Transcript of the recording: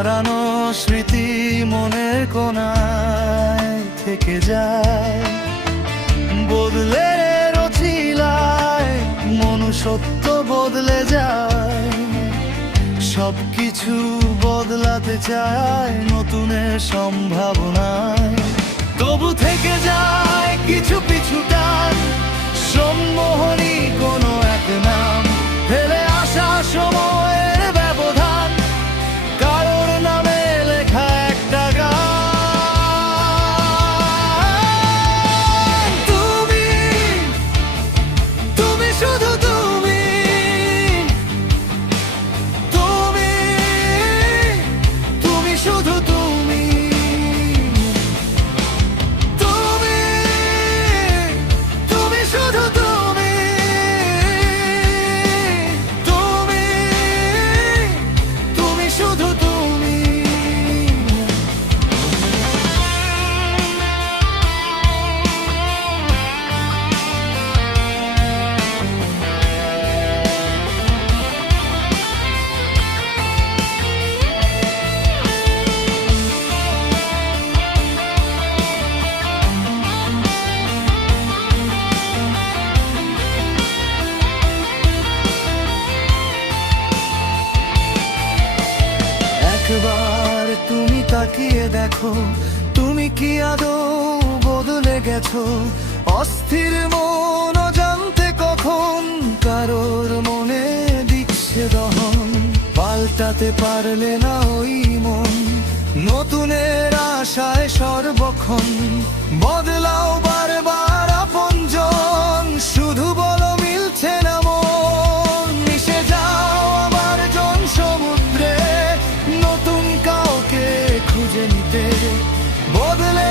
হারানো স্মৃতি মনের কোণায় থেকে যায়, বদলে রচিলায় মনুষ্যত্ব বদলে যায়। সবকিছু বদলাতে চায় নতুনের সম্ভাবনায়, তবু থেকে যায় কিছু পিছু টান, সম্মোহনী কোনো এক নাম, ফেলে আসা সময়ের ব্যবধান, কারোর নামে লেখা একটা গান। তুমি, তুমি শুধু তুমি, তুমি, তুমি শুধু তুমি, তুমি, তুমি শুধু তুমি, তুমি, তুমি শুধু তুমি। একবার তুমি তাকিয়ে দেখো, তুমি কি আদৌ বদলে গেছো? অস্থির মন অজান্তে কখন কারোর মনে দিচ্ছে দহন, পাল্টাতে পারলে না ওই মন, নতুনের আশায় সর্বক্ষণ। বদলাও বারবার আপনজন, শুধু বলো মিলছে না মন, মিশে যাও আমার জন সমুদ্রে, নতুন কাউকে খুঁজে নিতে, বদলে